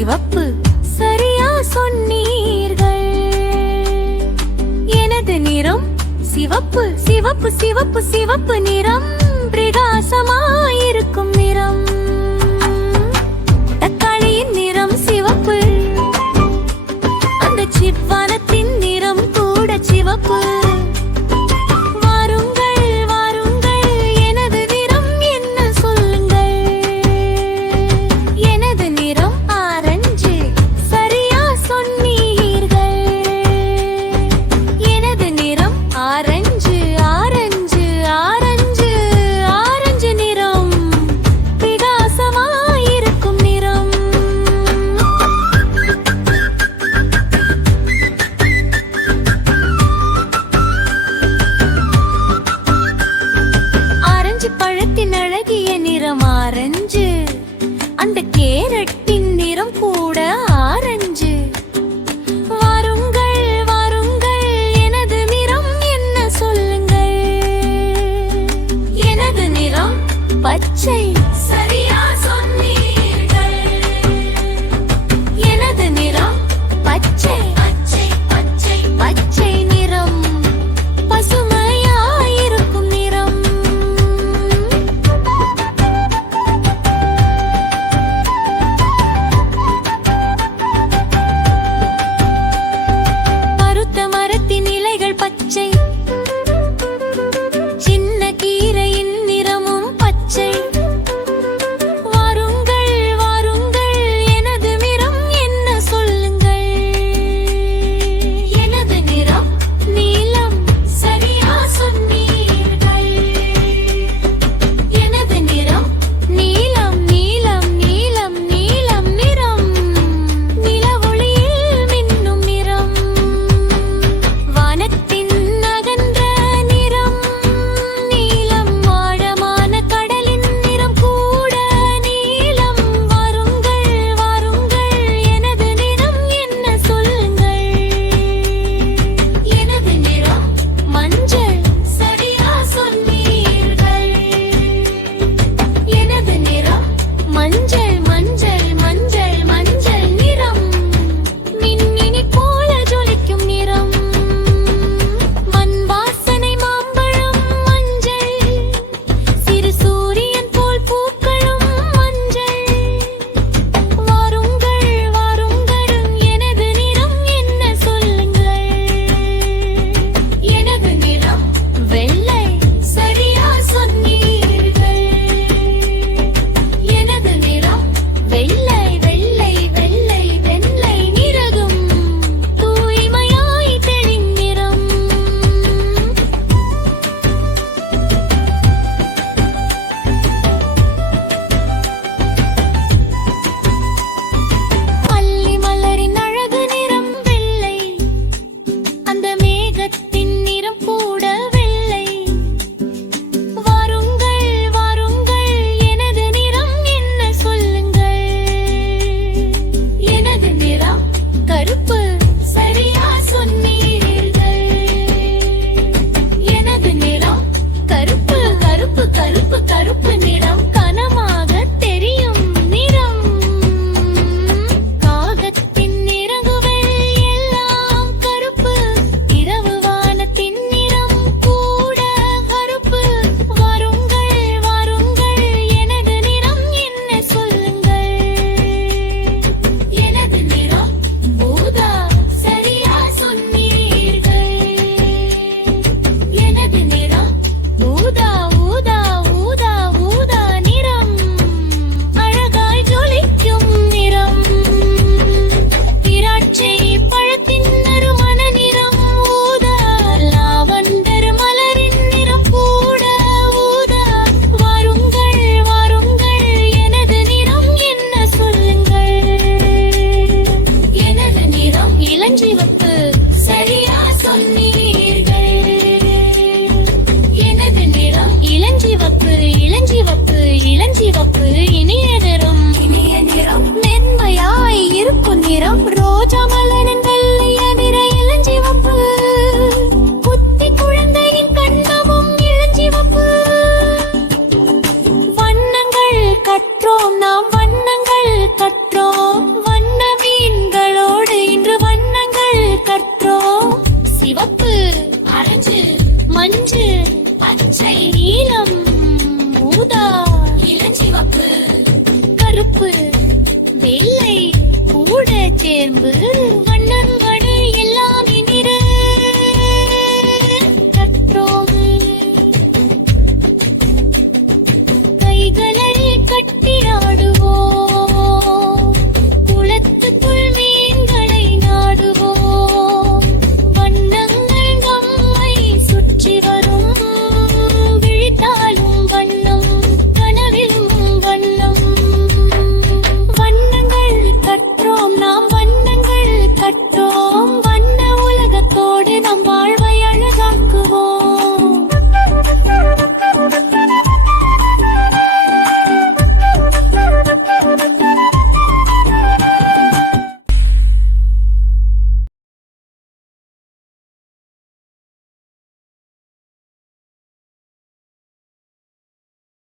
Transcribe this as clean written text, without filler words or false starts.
சிவப்பு சரியா சொன்னீர்கள். எனது நிறம் சிவப்பு சிவப்பு சிவப்பு சிவப்பு நிறம் பிரகாசமாயிருக்கும் நிறம். தக்காளியின் நிறம் சிவப்பு, அந்த சிவ்வானத்தின் நிறம் கூட சிவப்பு. பழத்தின் அழகிய நிறம் ஆரஞ்சு, அந்த கேரட்டின் நிறம் கூட ஆரஞ்சு. வாருங்கள் வாருங்கள், எனது நிறம் என்ன சொல்லுங்கள். எனது நிறம் பச்சை, சரியா சொன்னீர்கள். எனது நிறம் பச்சை பச்சை பச்சை பச்சை நிறம், பசுமையாயிருக்கும் நிறம். பச்சை, சின்ன கீரையின் நிறமும் பச்சை. வாருங்கள் வாருங்கள், எனது நிறம் என்ன சொல்லுங்கள். எனது நிறம் நீலம், சரியா சொன்னீர்கள். எனது நிறம் நீலம் நீலம் நீலம் நீலம் நிறம், நிலவொளியில் மின்னும் நிறம். வானத்தில் கற்றோம் நாம் வண்ணங்கள் கற்றோம் அம்புகள்